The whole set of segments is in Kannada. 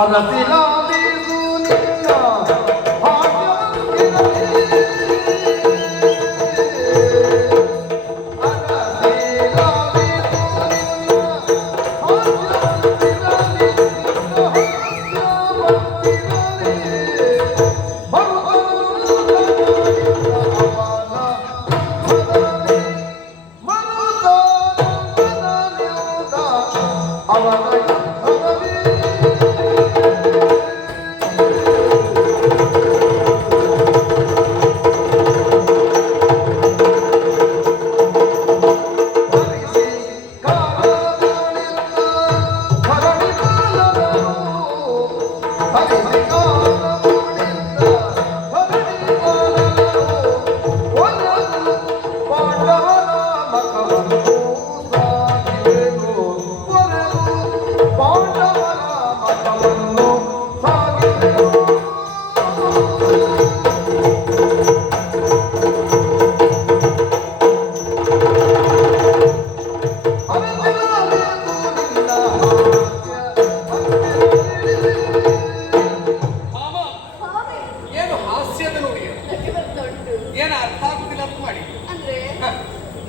ಅರಸಿಲಾದೀಸು ನಿನ್ನ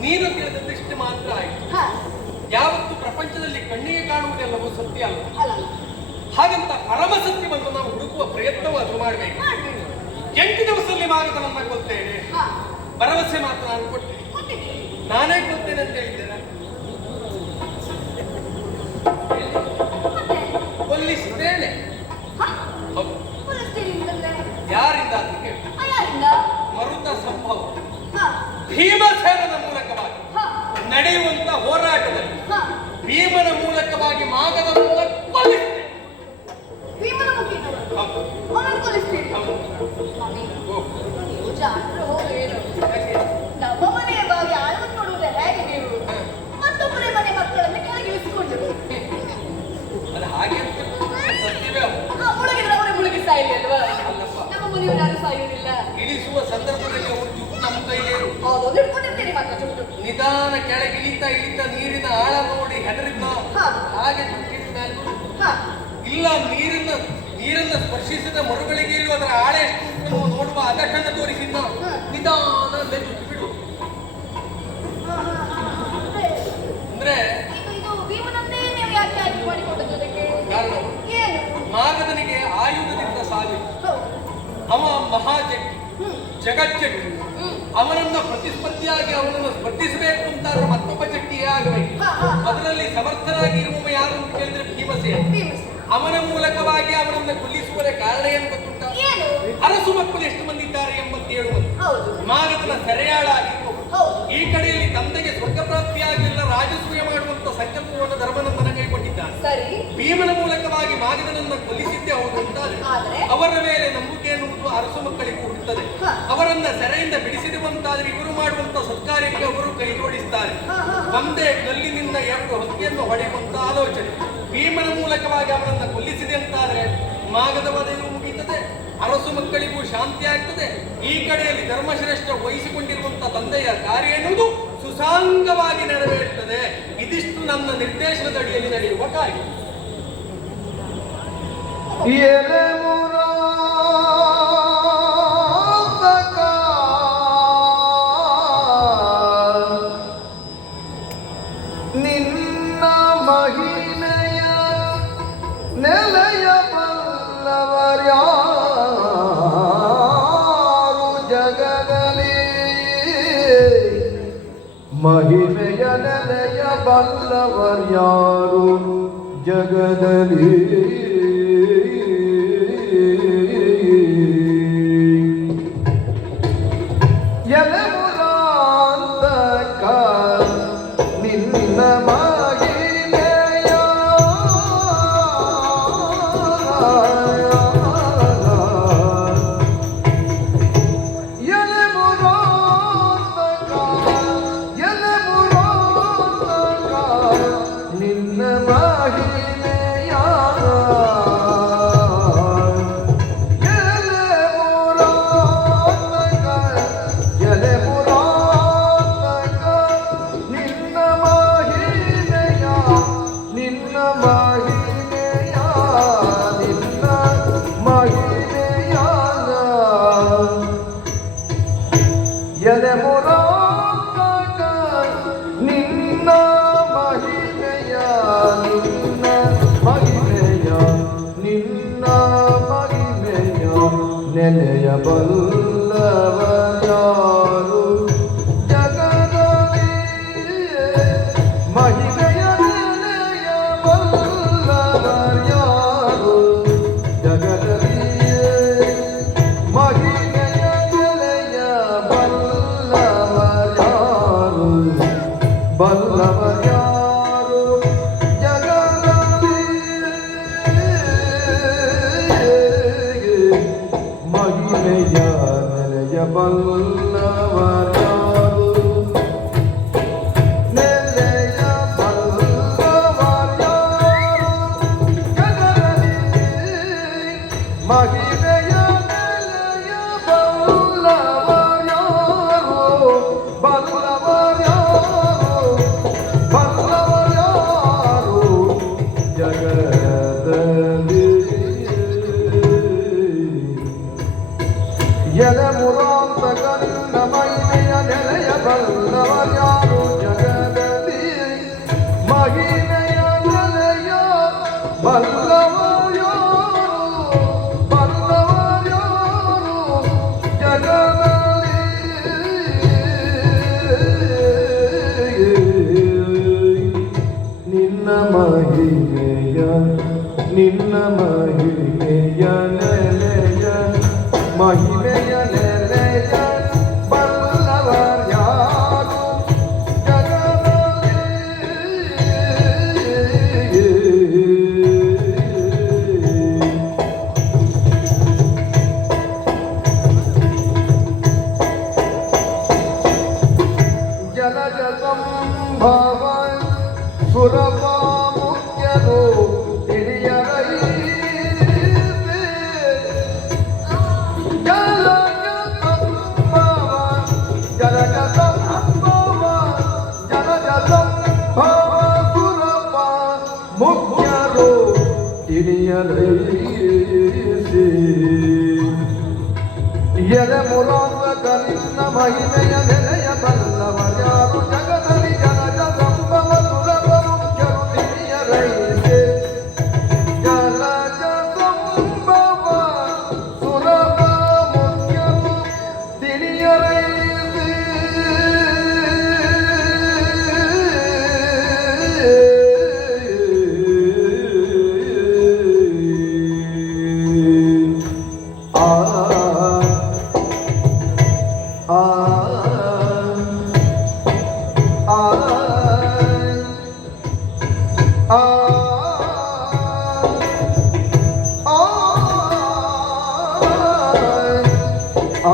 ನೀನು ಕೇಳಿದಷ್ಟು ಮಾತ್ರ ಆಯ್ತು. ಯಾವತ್ತು ಪ್ರಪಂಚದಲ್ಲಿ ಕಣ್ಣಿಗೆ ಕಾಣುವುದೆಲ್ಲವೂ ಸತ್ಯ ಅಲ್ಲ. ಹಾಗಂತ ಪರಮ ಸತ್ಯವನ್ನು ನಾವು ಹುಡುಕುವ ಪ್ರಯತ್ನವನ್ನು ಮಾಡಬೇಕು. 8 ದಿವಸದಲ್ಲಿ ಮಾರ್ಗದನ್ನ ಕೊಡ್ತೇನೆ, ಭರವಸೆ ಮಾತ್ರ ನಾನು ಕೊಟ್ಟೆ. ನಾನೇ ಕೊಡ್ತೇನೆ ಅಂತ ಹೇಳಿದ್ದೇನೆ. ಕೊಲ್ಲಿಸ್ತೇನೆ. ಯಾರಿಂದ ಅಂತ ಕೇಳಿ ಮರುತ ಸಂಭವ ಭೀಮಸೇನನ ಮೂಲಕವಾಗಿ ನಡೆಯುವಂತ ಹೋರಾಟದಲ್ಲಿ ಭೀಮನ ಮೂಲಕವಾಗಿ ಮಾಗದನ್ನ ಕೊಲ್ಲಿಸ್ತೇನೆ. ನಮ್ಮ ಮನೆಯ ಬಾಗಿ ಆಳವನ್ನು ನೋಡುವುದೇ ಹೇಗೆ ನೀವು ಮತ್ತೊಬ್ಬರೇ ಮನೆ ಮಕ್ಕಳನ್ನು ಕೆಳಗೆ ಇಳಿಸಿಕೊಂಡರು. ಅದು ಹಾಗೆ ಮುಳುಗಿದ್ರೆ ಅವರೇ ಮುಳುಗಿ ಸಾಯಿಲ್ಲ ಅಲ್ವಾ? ನಮ್ಮ ಮನೆಯವರು ಯಾರು ಸಾಯುವುದಿಲ್ಲ. ಇಳಿಸುವ ಸಂದರ್ಭದಲ್ಲಿ ಅವರು ಜುಟ್ಟು ನಮ್ಮ ಕೈಲಿ ಹೌದು ಇಟ್ಕೊಂಡಿರ್ತೀರಿ ಮಾತ್ರ ಜುಟ್ಟು. ನಿಧಾನ ಕೆಳಗೆ ಇಳಿತಾ ಇಳಿತಾ ನೀರಿನ ಆಳ ನೋಡಿ ಹೆದರಿದ್ನ ಹಾಗೆ ಜುಟ್ಟಿನ ಮೇಲೆ ಇಲ್ಲ ನೀರನ್ನ ಸ್ಪರ್ಶಿಸಿದ ಮರುಗಳಿಗೆ ಇಲ್ಲೂ ಅದರ ಆಳ ಎಷ್ಟು ಉಂಟು ನೋಡುವ ಅದಕ್ಕನ್ನು ತೋರಿಸಿದ್ನ ನಿಧಾನ ಜುಟ್ಟು ಬಿಡು ಅಂದ್ರೆ ಕಾರಣ ಮಾಗದನಿಗೆ ಆಯುಧದಿಂದ ಸಾವಿಲ್ಲ. ಅವ ಮಹಾಜಟ್ಟಿ ಜಗಜ್ಜಟ್ಟಿ. ಅವನನ್ನ ಪ್ರತಿಸ್ಪರ್ಧಿಯಾಗಿ ಅವನನ್ನು ಸ್ಪರ್ಧಿಸಬೇಕು ಅಂತಾದ್ರೆ ಮತ್ತೊಬ್ಬ ಜಟ್ಟಿಯೇ ಆಗಬೇಕು. ಅದರಲ್ಲಿ ಸಮರ್ಥನಾಗಿ ಇರುವವ ಯಾರು ಅಂತ ಕೇಳಿದ್ರೆ ಭೀಮಸೇನ. ಅವನ ಮೂಲಕವಾಗಿ ಅವನನ್ನು ಕೊಲ್ಲಿಸುವ ಕಾರಣ ಏನು ಗೊತ್ತುಂಟ? ಅರಸು ಮಕ್ಕಳು ಎಷ್ಟು ಮಂದಿ ಇದ್ದಾರೆ ಎಂಬಂತೇಳು ಮಂದಿ. ಮಾಗದನ ಸೆರೆಯಾಳಾಗಿರುವವರು. ಈ ಕಡೆಯಲ್ಲಿ ತಂದೆಗೆ ಸ್ವರ್ಗ ಪ್ರಾಪ್ತಿಯಾಗಲಿಲ್ಲ, ರಾಜಸೂಯ ಮಾಡುವಂತ ಸಂಕಲ್ಪವನ್ನು ಧರ್ಮನಂದನ ಕೈಗೊಂಡಿದ್ದಾನೆ. ಭೀಮನ ಮೂಲಕವಾಗಿ ಮಾಗದನನ್ನು ಕೊಲ್ಲಿಸಿದ್ದೇ ಹೌದು ಅಂತಾರೆ. ಅವರ ಮೇಲೆ ನಂಬಿಕೆ ಎನ್ನುವುದು ಅರಸು ಮಕ್ಕಳಿಗೂ ಹುಟ್ಟುತ್ತದೆ. ಅವರನ್ನ ಸೆರೆಯಿಂದ ಬಿಡಿಸಿರುವಂತಾದ್ರೆ ಇವರು ಮಾಡುವಂತ ಸತ್ಕಾರ್ಯಕ್ಕೆ ಅವರು ಕೈ ಜೋಡಿಸ್ತಾರೆ. ಒಂದೇ ಕಲ್ಲಿನಿಂದ 2 ಹಕ್ಕಿಯನ್ನು ಹೊಡೆಯುವಂತ ಆಲೋಚನೆ. ಭೀಮನ ಮೂಲಕವಾಗಿ ಅವನನ್ನ ಕೊಲ್ಲಿಸಿದೆ ಅಂತಾದ್ರೆ ಮಾಗದ ವಧೆಯೂ ಮುಗಿಯುತ್ತದೆ, ಅರಸು ಮಕ್ಕಳಿಗೂ ಶಾಂತಿ ಆಗ್ತದೆ. ಈ ಕಡೆಯಲ್ಲಿ ಧರ್ಮಶ್ರೇಷ್ಠ ವಹಿಸಿಕೊಂಡಿರುವಂತ ತಂದೆಯ ಕಾರ್ಯ ಎನ್ನುವುದು ಸುಸಾಂಗವಾಗಿ ನೆರವೇರುತ್ತದೆ. ಇದಿಷ್ಟು ನನ್ನ ನಿರ್ದೇಶನದ ಅಡಿಯಲ್ಲಿ ನಡೆಯುವ ಕಾರ್ಯ. ನಿನ್ನ ಮಹಿಮೆಯ ನೆಲೆಯ ಬಲ್ಲವರ್ಯಾರು ಜಗದಲ್ಲಿ, ಮಹಿಮೆಯ ನೆಲೆಯ ಬಲ್ಲವರ್ಯಾರು ಜಗದಲ್ಲಿ. ನಿನ್ನ ಮಹಿಮೆಯ ನೆನೆಯಬಲ್ಲವರ್ಯಾರು ಜಗದಲ್ಲಿ ಮಹಿಮೆಯ ನೆನೆಯಬಲ್ಲವರ್ಯಾರು ಜಗದಲ್ಲಿ ಮಹಿಮೆಯ ನೆನೆಯಬಲ್ಲವರ್ಯಾರು ಬಲ್ಲವರ್ಯಾರು ಜಗದಲ್ಲಿ ಮಹಿಮೆಯ ನೆಲೆಯಬಲ್ಲವರ್ಯಾರು ನೆಲೆಯಬಲ್ಲವರ್ಯಾರು ಜಗದಲ್ಲಿ ಮಹಿಮೆಯ ನೆಲೆಯಬಲ್ಲವರ್ಯಾರು ಬಲ್ಲವರ್ಯಾರು ಬಲ್ಲವರ್ಯಾರು ಜಗದಲ್ಲಿ ಎಲೆಮುರಾಂತಕನಿಂದ ಮಹಿಮೆಯ ನೆಲೆಯಬಲ್ಲವರ್ಯಾರು ಜಗದಲ್ಲಿ ಮಹಿಮೆಯ ನೆಲೆಯ ಬಲ್ಲವರ್ಯಾರು ಬಲ್ಲವರ್ಯಾರು ಜಗದಲ್ಲಿ ನಿನ್ನ ಮಹಿಮೆಯ ನೆಲೆಯ ಮಹಿಮೆಯ ನೆಲೆಯ ಬಲ್ಲವರ್ಯಾರು ಜಗದಲ್ಲಿ ಜಲಜ ಸಂಭವ ಸುರಪ ಮುಖ್ಯರು ಹಿರಿಯರೈತೆ ಜಲಜ ಸಂಭವ ಸುರಪ ಮುಖ್ಯರು ಹಿರಿಯರೈತೆ ಎಲೆಮುರಾಂತಕನಿನ್ನ ಮಹಿಮೆಯ ನೆಲೆಯ ಬಲ್ಲವರ್ಯಾರು ಜಗದಲ್ಲಿ ಜಲಜ ಸಂಭವ ಸುರಪ ಮುಖ್ಯರು ಹಿರಿಯರೈತೆ ಜಲಜ ಸಂಭವ ಸುರಪ ಮುಖ್ಯರು ಹಿರಿಯರೈತೆ ಆ ಆ ಆ ಆ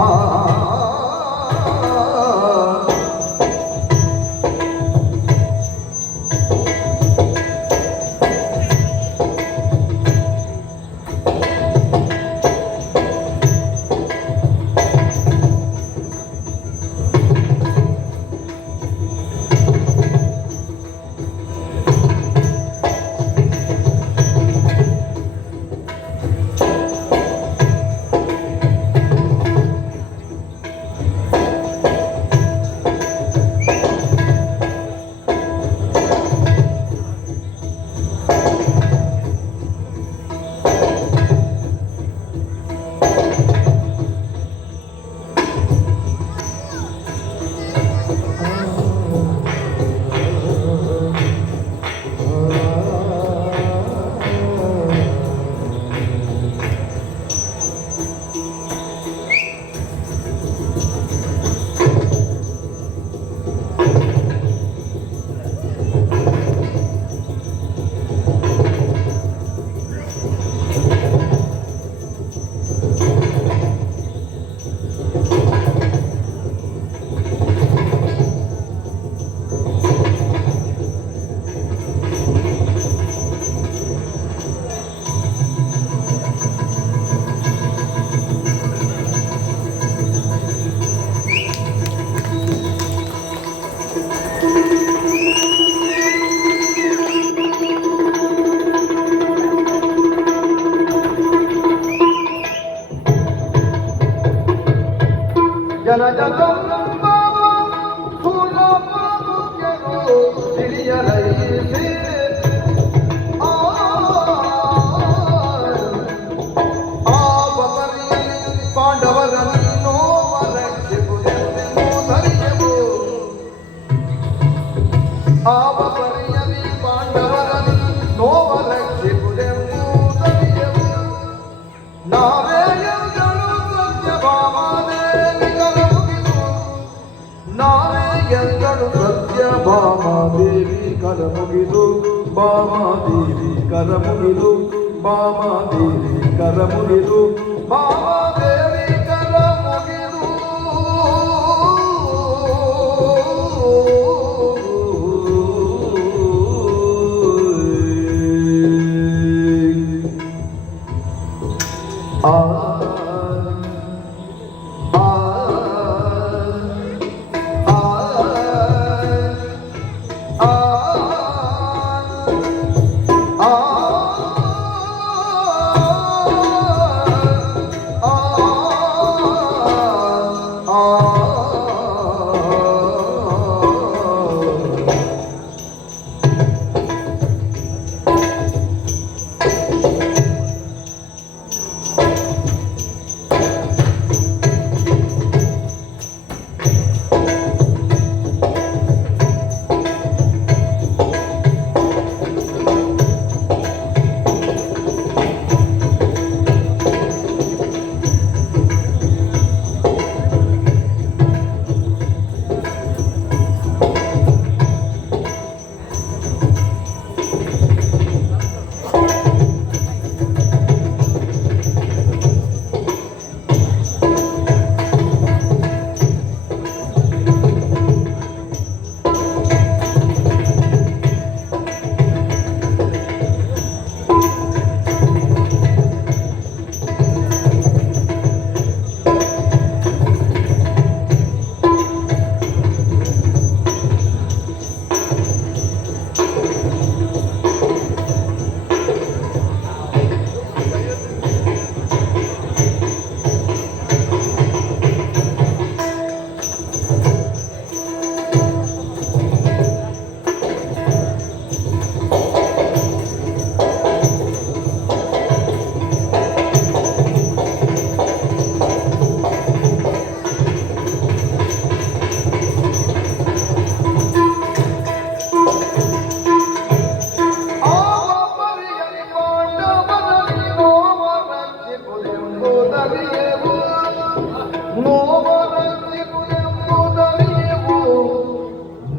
ಕರಮುಗಿದು ಭಾಮಾದೇವಿ ಕರಮುಗಿದು ಭಾಮಾದೇವಿ ಕರಮುಗಿದು ಆ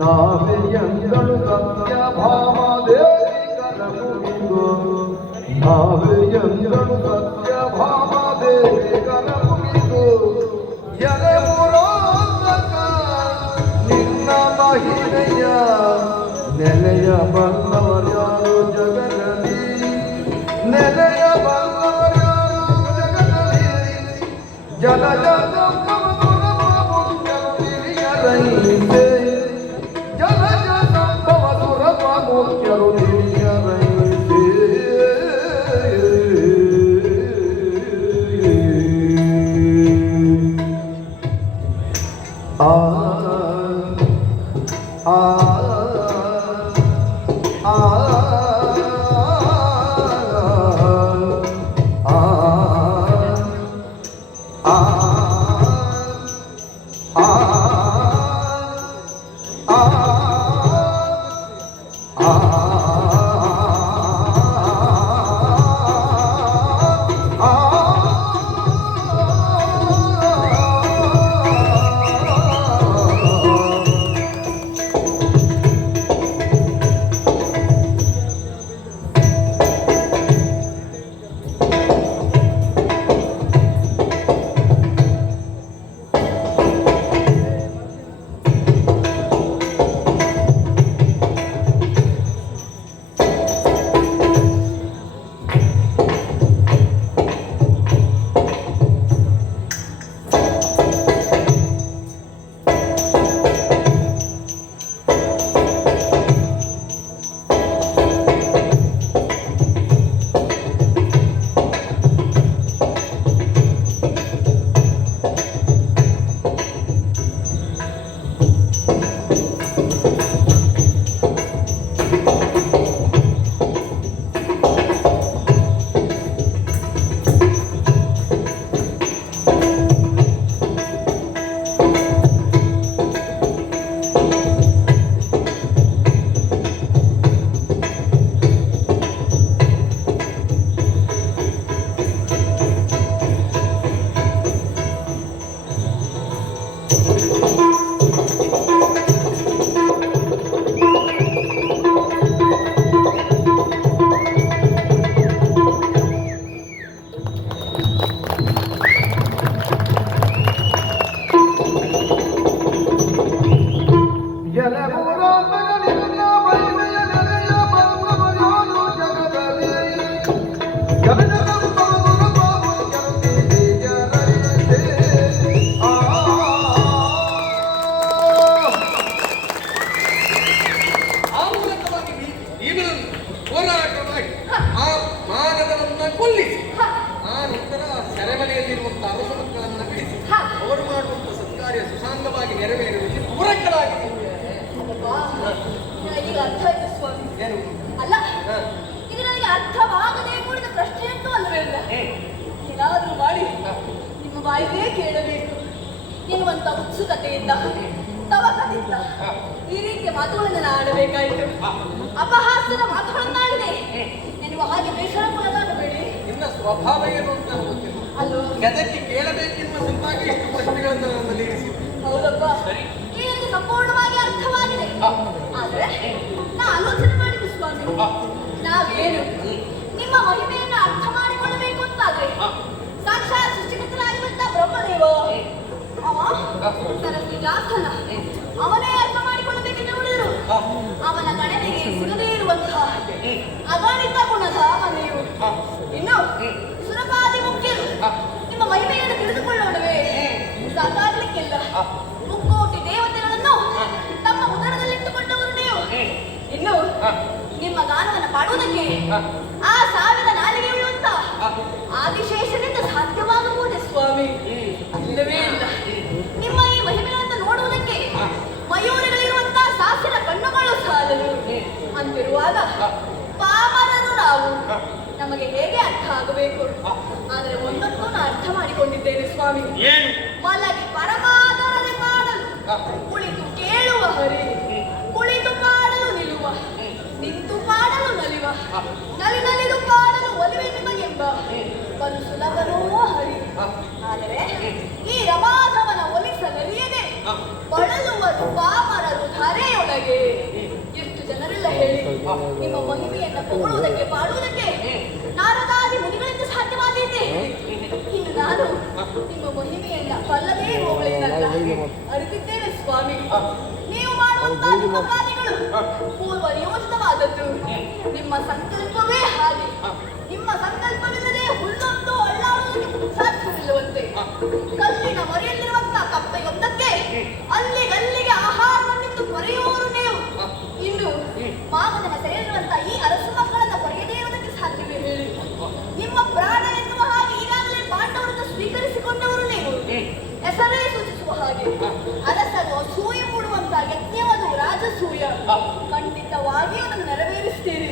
ನಾವೆಯಂದಳು ಸತ್ಯ ಭಾಮಾದೇವಿ ಕರಮುಗಿದು ನಾವೆಯಂದಳು ಸತ್ಯ ಭಾಮಾದೇವಿ ಕರಮುಗಿದು ಎಲೆಮುರೋದಕ ನಿನ್ನ ಮಹಿಳೆಯ ನೆಲೆಯ ಬಲ್ಲವರ್ಯಾರು ಜಗದಲ್ಲಿ ನೆಲೆಯ ಬಲ್ಲವರ್ಯಾರು ಜಗದಲ್ಲಿ ಜಲ ಜಲ ತಿಳಿಯಲೈತೆ ಜಲ ಜಲ ಸುರಪ ಮುಖ್ಯರು ತಿಳಿಯಲೈತೆ ಜಲಜ ಸಂಭವಸುರ ಬಾಬು ಗೆಳತಿ ಜರಳಿದೆ. ಆ ಮೂಲಕವಾಗಿ ಭೀಮನನ್ನು ಹೋರಾಟ ಮಾಡಿ ಆ ಮಾನವನನ್ನ ಕೊಲ್ಲಿಸಿ ಆ ನಂತರ ಸೆರೆಮನೆಯಲ್ಲಿರುವಂತಹ ಅರಸ ಮಕ್ಕಳನ್ನ ಬಿಡಿಸಿ ಅವರು ಮಾಡುವಂತ ಸತ್ಕಾರ್ಯ ಸುಸಾಂಗವಾಗಿ ನೆರವೇರುವಲ್ಲಿ ಪೂರಕರಾಗಿದೆ. ಅಬ್ಬಾ, ನನಗೀಗ ಅರ್ಥ ಆಯ್ತು ಸ್ವಾಮಿ. ಏನು ಅಲ್ಲ, ಇದು ನನಗೆ ಅರ್ಥವಾಗದೆ ಕೂಡಿದ ಪ್ರಶ್ನೆಯಂತೂ ಅಲ್ಲವೇ ಇಲ್ಲ. ಏನಾದ್ರೂ ಮಾಡಿ ನಿಮ್ಮ ಬಾಯಿಗೆ ಕೇಳಬೇಕು ಎನ್ನುವಂತ ಉತ್ಸುಕತೆಯಿಂದ ತವಕದಿಂದ ಈ ರೀತಿಯ ಮಾತುಗಳನ್ನು ನಾನು ಆಡಬೇಕಾಯಿತು. ಅಪಹಾಸ್ಯದ ಮಾತುಗಳನ್ನಾಡಿದೆ ಎನ್ನುವ ಹಾಗೆ ಬೇಸರಗೊಳ್ಳಬೇಡಿ. ನಿನ್ನ ಸ್ವಭಾವ ಏನು ಅಂತ ನನಗೆ ಗೊತ್ತಿಲ್ಲ. ಅಲ್ಲೋ, ಅದಕ್ಕೆ ಕೇಳಬೇಕೆನ್ನುವ ಸಲುವಾಗಿ ಇಷ್ಟು ಪ್ರಶ್ನೆಗಳನ್ನು ನನ್ನಲ್ಲಿ ಇರಿಸಿ. ಹೌದಪ್ಪ, ಸರಿ. ಈ ನನಗೆ ಸಂಪೂರ್ಣವಾಗಿ ಅರ್ಥವಾಗಿದೆ. ಆದ್ರೆ ನಾ ಆಲೋಚನೆ ಮಾಡಿದ್ದು ಸ್ವಾಮಿ, ನಾವೇನು ನಿಮ್ಮ ಮಹಿಮೆಯನ್ನ ಅರ್ಥ ಮಾಡಿಕೊಳ್ಳಬೇಕು ಅಂತಾದ್ರೆ ಸಾಕ್ಷಾತ್ ಸೃಷ್ಟಿಕರ್ತನಾಗಿರುವಂತ ಬ್ರಹ್ಮದೇವ ಅವ ಜಾತನ ಅವನೇ ಅರ್ಥ ಮಾಡಿಕೊಳ್ಳಬೇಕೆಂದು ನೋಡಿದರು. ಅವನ ಗಣನೆಗೆ ಸಿಗದೇ ಇರುವಂತಹ ಅಗಣಿತ ಗುಣಧಾಮ ನೀವು. ಇನ್ನು ಸುರಪಾದಿ ಮುಖ್ಯರು ನಿಮ್ಮ ಮಹಿಮೆಯನ್ನು ತಿಳಿದುಕೊಳ್ಳೋಣವೇ ಸಾಕಾಗ್ಲಿಕ್ಕಿಲ್ಲ. ಮುಕ್ಕೋಟಿ ದೇವತೆಗಳನ್ನು ತಮ್ಮ ಉದರದಲ್ಲಿಟ್ಟುಕೊಂಡವರು ನೀವು. ಇನ್ನು ನಿಮ್ಮ ಗಾನವನ್ನು ಪಾಡುವುದಕ್ಕೆ ಆ ಸಾವಿರ ನಾಲಿಗೆ ಉಳ್ಳುವಂತ ಆದಿಶೇಷನಿಂದ ಸಾಧ್ಯವಾಗಬಹುದೇ ಸ್ವಾಮಿ? ಇಲ್ಲವೇ ಇಲ್ಲ. ನಿಮ್ಮ ಈ ಮಹಿಮೆಗಳನ್ನು ನೋಡುವುದಕ್ಕೆ ಮಯೂರಿಗಳಿರುವಂತಹ ಸಾಸಿನ ಕಣ್ಣುಗಳು ಸಾಲದು ಅಂತಿರುವಾಗ ಪಾಮರರು ನಾವು, ನಮಗೆ ಹೇಗೆ ಅರ್ಥ ಆಗಬೇಕು? ಆದರೆ ಒಂದಕ್ಕೂ ನಾನು ಅರ್ಥ ಮಾಡಿಕೊಂಡಿದ್ದೇನೆ ಸ್ವಾಮಿ. ಮಲಗಿ ಪರಮಾದರನೆ ಮಾಡಲು ಕುಳಿತು ಕೇಳುವ ಹರಿ, ಕುಳಿತು ಪಾಡಲು ನಿಲ್ಲುವ, ನಿಂತು ಪಾಡಲು ನಲಿವ, ನಲಿದು ಪಾಡಲು ಒಲಿವೆ ನಿಮಗೆಂಬ ಬಲು ಸುಲಭನೋ ಹರಿ. ಆದರೆ ಈ ರಮಾಧವನ ಒಲಿಸಲರಿಯದೆ ಬಳಲುವರು ಪಾಮರರು ಧರೆಯೊಳಗೆ. ಎಷ್ಟು ಜನರೆಲ್ಲ ಹೇಳಿ ನಿಮ್ಮ ಮಹಿಮೆಯನ್ನ ಪೊಗಳುವುದಕ್ಕೆ ಪಾಡುವುದಕ್ಕೆ ನಾರದಾದಿ ಮುನಿಗಳಿಂದ ಸಾಧ್ಯವಾದೀತೆ. ಇನ್ನು ನಾನು ನಿಮ್ಮ ಮಹಿಮೆಯನ್ನ ಬಲ್ಲದೇ ಹೋಗಲೇನಲ್ಲ ಅರಿತಿದ್ದೇನೆ ಸ್ವಾಮಿ. ನೀವು ಮಾಡುವಂತಹ ನಿಮ್ಮ ಕಾರ್ಯಗಳು ಪೂರ್ವ ನಿಯೋಜಿತವಾದದ್ದು. ನಿಮ್ಮ ಸಂಕಲ್ಪವೇ ಹಾಗೆ. ನಿಮ್ಮ ಸಂಕಲ್ಪವಿಲ್ಲದೆ ಹುಲ್ಲೊಂದು ಅಳ್ಳಾಡುವುದಕ್ಕೆ ಸಾಧ್ಯವಿಲ್ಲವಂತೆ. ಕಲ್ಲಿನ ಮರೆಯಲ್ಲಿರುವಂತಹ ಕಪ್ಪೆಯೊಂದಕ್ಕೆ ಅಲ್ಲಿಗಲ್ಲಿಗೆ ಆಹಾರವನ್ನಿತ್ತು ಪೊರೆಯುವವರು ನೀವು. ಇನ್ನು ಮಾನವನ ಸೆರೆಯಲ್ಲಿರುವಂತಹ ಈ ಅರಸು ಮಕ್ಕಳನ್ನ ಪಡೆಯದೇ ಇರುವುದಕ್ಕೆ ಸಾಧ್ಯವೇ ಹೇಳಿ? ನಿಮ್ಮ ಪ್ರಾಣ ಎನ್ನುವ ಹಾಗೆ ಈಗಾಗಲೇ ಪಾಂಡವರನ್ನು ಸ್ವೀಕರಿಸಿಕೊಂಡವರು ನೀವು. ಹೆಸರೇ ಸೂಚಿಸುವ ಹಾಗೆ ಅರಸರು ಅಸೂಯೆ ಮೂಡುವಂತಹ ಯಜ್ಞವಾದ ರಾಜಸೂಯ. ಖಂಡಿತವಾಗಿಯೂ ಅದನ್ನು ನೆರವೇರಿಸ್ತೀರಿ.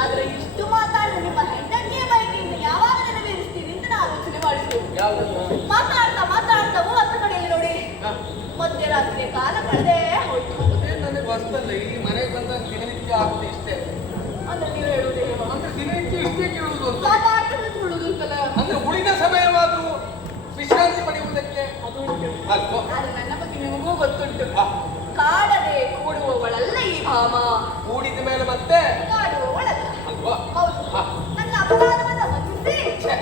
ಆದ್ರೆ ಇಷ್ಟು ಮಾತಾಡಿದ ನಿಮ್ಮ ಹೆಂಡತಿಯ ಬಯಕೆಯನ್ನು ಯಾವಾಗ ನೆರವೇರಿಸ್ತೀರಿ ಅಂತ ನಾನು ಆಲೋಚನೆ ಮಾಡಿದ್ದು. ಮಾತಾಡ್ತಾ ಮಾತಾಡ್ತಾ 30 ಕಡೆಯಲ್ಲಿ ನೋಡಿ ಮಧ್ಯರಾತ್ರಿಯ ಕಾಲ ಕಳೆದೇ ಹೋಯ್ತು. ನನಗೆ ಬರ್ತಲ್ಲ, ಇಲ್ಲಿ ಮನೆಗೆ ಬಂದಾಗ ದಿನನಿತ್ಯ ಆಗುತ್ತೆ ಇಷ್ಟೇ. ಅಂದ್ರೆ ನೀವು ಹೇಳುವುದೇವ? ಅಂದ್ರೆ ದಿನನಿತ್ಯ ಇಷ್ಟೇ ಕೇಳುವುದು ಅಂತ. ಮಾತಾಡ್ತಾ ಕುಳಿದು ಅಂತಲ್ಲ. ಅಂದ್ರೆ ಉಳಿದ ಸಮಯವಾದರೂ ವಿಶ್ರಾಂತಿ ಪಡೆಯುವುದಕ್ಕೆ ಅದು ಉಂಟು. ಅಲ್ವಾ? ಆದ್ರೆ ನನ್ನ ಬಗ್ಗೆ ನಿಮಗೂ ಗೊತ್ತುಂಟು. ಕಾಡದೆ ಕೂಡುವವಳಲ್ಲ ಈ ಭಾಮ. ಕೂಡಿದ ಮೇಲೆ ಮತ್ತೆ ಕಾಡುವವಳಲ್ಲ ಅಲ್ವಾ? ಹೌದು. ನನ್ನ ಅಪರಾಧವನ್ನ ಮನ್ನಿಸಿ. ಛೆ,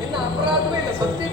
ನಿನ್ನ ಅಪರಾಧವೇ ಇಲ್ಲ, ಸತ್ಯ